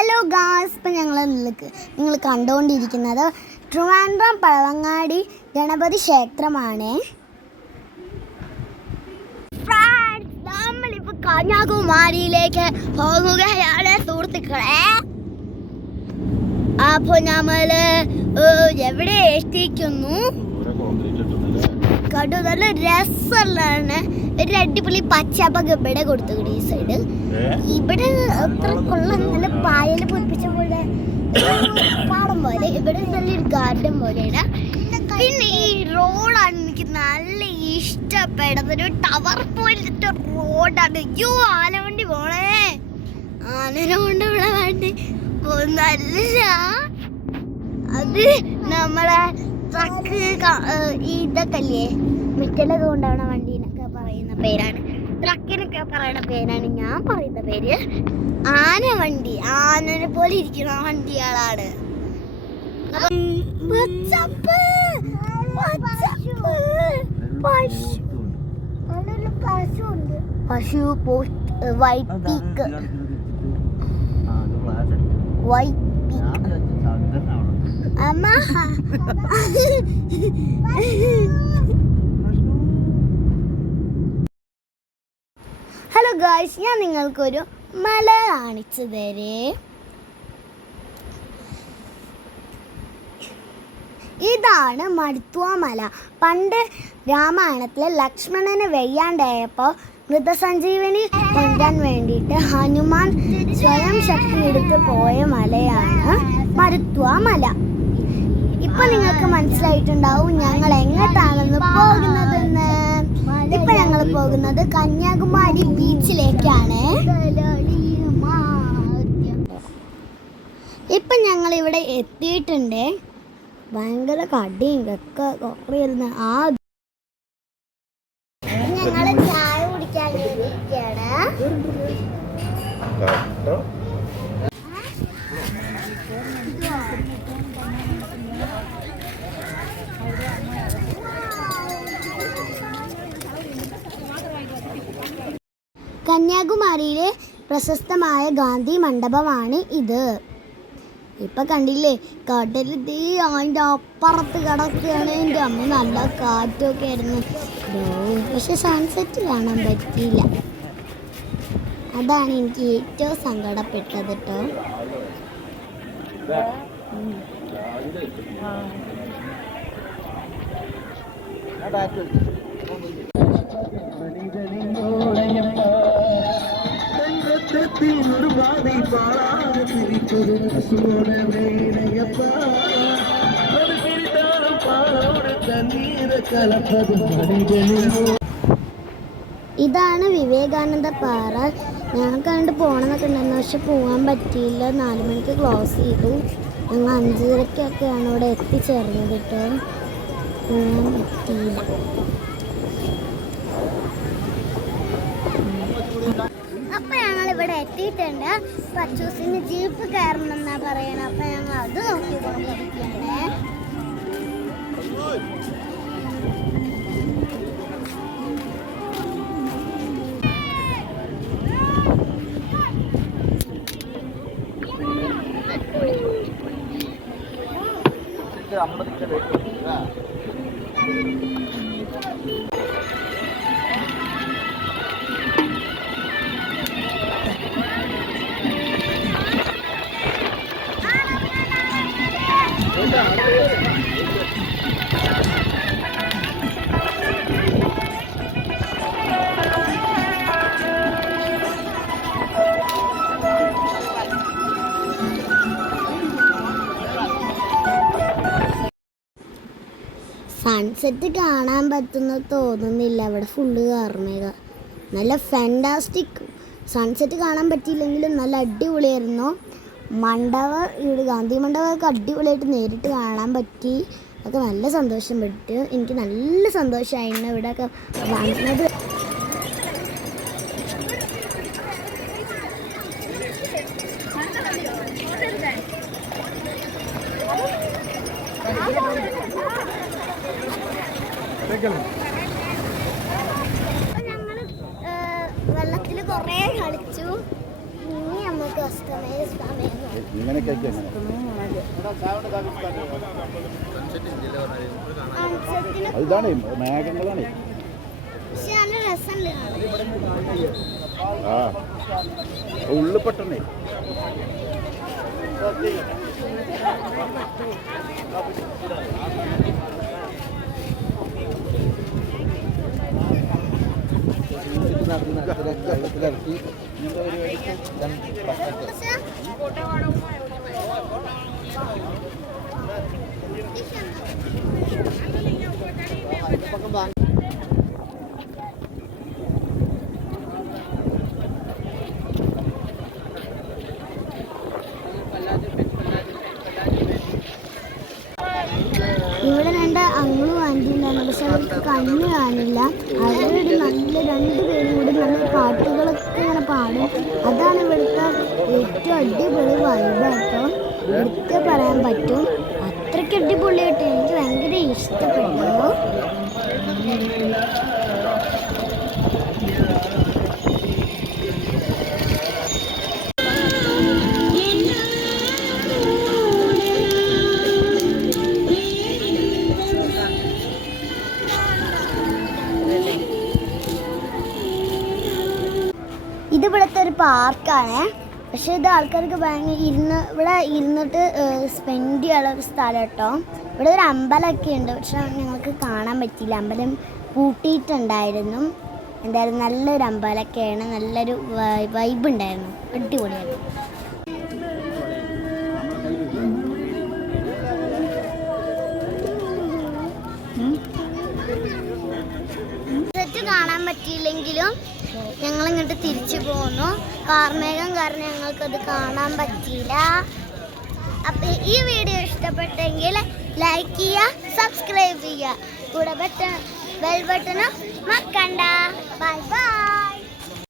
Hello guys, ഇപ്പം നിങ്ങൾ കണ്ടുകൊണ്ടിരിക്കുന്നത് ട്രിവാൻഡ്രം പഴവങ്ങാടി ഗണപതി ക്ഷേത്രമാണ്. നമ്മളിപ്പോൾ കന്യാകുമാരിയിലേക്ക് പോകുകയാണ് സുഹൃത്തുക്കളെ. അപ്പോൾ നമ്മൾ എവിടെ എത്തിക്കുന്നു? കണ്ടു, നല്ല രസമുള്ളതാണ്. ഒരു അടിപൊളി പച്ചപ്പൊക്കെ ഇവിടെ കൊടുത്തു. ഈ സൈഡ് ഇവിടെ അത്ര കൊള്ളാം. നല്ല പായൽ പൊതിപ്പിച്ച പോലെ പാടം പോലെ, ഇവിടെ നല്ലൊരു ഗാർഡൻ പോലെയാണ്. പിന്നെ ഈ റോഡാണ് എനിക്ക് നല്ല ഇഷ്ടപ്പെടുന്നത്. ഒരു ടവർ പോലത്തെ റോഡാണ്. അയ്യോ, ആനവണ്ടി പോണേ, ആനനെ കൊണ്ട് ഇവിടെ വണ്ടി പോകുന്നല്ല. അത് നമ്മളെ ട്രക്ക് ഇതൊക്കെ അല്ലേ, മിറ്റലൊക്കെ കൊണ്ടാവണ വണ്ടീനൊക്കെ പറയുന്ന പേരാണ്, ട്രക്കിനൊക്കെ പറയുന്ന പേരാണ്. ഞാൻ പറയുന്ന പേര് ആന വണ്ടി. ആനനെ പോലെ ഇരിക്കുന്ന വണ്ടികളാണ്. പശു, വൈറ്റ് പീക്ക്, വൈറ്റ് പീക്ക്. അമ്മ ഹലോ ഗായ്സ്, ഞാൻ നിങ്ങൾക്കൊരു മല കാണിച്ചു തരേ. ഇതാണ് മരുത്വ മല. പണ്ട് രാമായണത്തിലെ ലക്ഷ്മണന് വയ്യാണ്ടായപ്പോൾ മൃതസഞ്ജീവനി കൊണ്ടുവരാൻ വേണ്ടിയിട്ട് ഹനുമാൻ സ്വയം ശക്തി എടുത്ത് പോയ മലയാണ് മരുത്വ മല. ഇപ്പൊ നിങ്ങൾക്ക് മനസ്സിലായിട്ടുണ്ടാവും ഞങ്ങൾ എങ്ങോട്ടാണെന്ന് പോകുന്നതെന്ന്. ഇപ്പൊ ഞങ്ങൾ പോകുന്നത് കന്യാകുമാരി ബീച്ചിലേക്കാണ്. ഇപ്പൊ ഞങ്ങൾ ഇവിടെ എത്തിയിട്ടുണ്ട്. ഭയങ്കര കടിയും ഒക്കെ കുറയുന്ന ആ ഞങ്ങള് ചായ കുടിക്കാൻ വേണ്ടിയിട്ടാണ്. കന്യാകുമാരിയിലെ പ്രശസ്തമായ ഗാന്ധി മണ്ഡപമാണ് ഇത്. ഇപ്പം കണ്ടില്ലേ, കടൽ അതിൻ്റെ അപ്പുറത്ത് കിടക്കുകയാണ്. എൻ്റെ അമ്മ നല്ല കാറ്റൊക്കെ ആയിരുന്നു. പക്ഷെ സൺസെറ്റ് കാണാൻ പറ്റിയില്ല. അതാണ് എനിക്ക് ഏറ്റവും സങ്കടപ്പെട്ടത് കേട്ടോ. ഇതാണ് വിവേകാനന്ദ പാറ. ഞാൻ കണ്ട് പോകണമെന്നൊക്കെ ഉണ്ടായിരുന്നു, പക്ഷെ പോകാൻ പറ്റിയില്ല. 4 മണിക്ക് ക്ലോസ് ചെയ്തു. ഞങ്ങൾ 5:30-ഒക്കെയാണ് ഇവിടെ എത്തിച്ചേർന്നത് കേട്ടോ. പോകാൻ പറ്റിയില്ല. അപ്പം ഞങ്ങളിവിടെ എത്തിയിട്ടുണ്ട്. പച്ചൂസിന് ജീപ്പ് കയറണം എന്നാ പറയണം. അപ്പം ഞങ്ങൾ അത് നോക്കിക്കൊണ്ടിരിക്കുകയാണ്. സൺസെറ്റ് കാണാൻ പറ്റുന്ന തോന്നുന്നില്ല. അവിടെ ഫുള്ള് കാർമേഘ. നല്ല ഫാൻറ്റാസ്റ്റിക്. സൺസെറ്റ് കാണാൻ പറ്റിയില്ലെങ്കിലും നല്ല അടിപൊളിയായിരുന്നു. ഇവിടെ ഗാന്ധി മണ്ഡപമൊക്കെ അടിപൊളിയായിട്ട് നേരിട്ട് കാണാൻ പറ്റി. അതൊക്കെ നല്ല സന്തോഷം പെട്ടു. എനിക്ക് നല്ല സന്തോഷമായിരുന്നു ഇവിടെയൊക്കെ വന്നത്. വെള്ളത്തിൽ കുറേ കളിച്ചു. ഇനി നമുക്ക് സമയം ഇങ്ങനെയൊക്കെ ആക്കി അങ്ങനെ ഇതാണ് മേഘങ്ങളാണ്. ആ ഉള്ളു പെട്ടെന്നേ ഇവിടെ രണ്ട് അങ്ങളും ആൻറ്റിണ്ടായിരുന്നു, പക്ഷെ അവർക്ക് കണ്ണ് കാണില്ല. അവരൊരു നല്ല രണ്ടുപേരും കൂടി നല്ല പാട്ടുകളൊക്കെ ഇങ്ങനെ പാടും. അതാണ് ഇവിടുത്തെ ഏറ്റവും അടിപൊളി വൈബാട്ടോ. എടുത്ത് പറയാൻ പറ്റും, അത്രയ്ക്ക് അടിപൊളിയായിട്ട് എനിക്ക് ഭയങ്കര ഇഷ്ടപ്പെട്ടു. ഇത് ഇവിടുത്തെ ഒരു പാർക്കാണ്, പക്ഷേ ഇത് ആൾക്കാർക്ക് ഭയങ്കര ഇവിടെ ഇരുന്നിട്ട് സ്പെൻഡ് ചെയ്യാനുള്ള ഒരു സ്ഥലം കേട്ടോ. ഇവിടെ ഒരു അമ്പലമൊക്കെ ഉണ്ട്, പക്ഷെ ഞങ്ങൾക്ക് കാണാൻ പറ്റിയില്ല. അമ്പലം പൂട്ടിയിട്ടുണ്ടായിരുന്നു. എന്തായാലും നല്ലൊരു അമ്പലമൊക്കെയാണ്, നല്ലൊരു വൈബ് ഉണ്ടായിരുന്നു, അടിപൊളിയായിരുന്നു. കാണാൻ പറ്റിയില്ലെങ്കിലും ഞങ്ങളിങ്ങോട്ട് തിരിച്ചു പോന്നു. കാർമേഘം കാരണം ഞങ്ങൾക്കത് കാണാൻ പറ്റിയില്ല. അപ്പം ഈ വീഡിയോ ഇഷ്ടപ്പെട്ടെങ്കിൽ ലൈക്ക് ചെയ്യുക, സബ്സ്ക്രൈബ് ചെയ്യുക, കൂടെ ബെൽ ബട്ടൺ മറക്കണ്ട. Bye bye.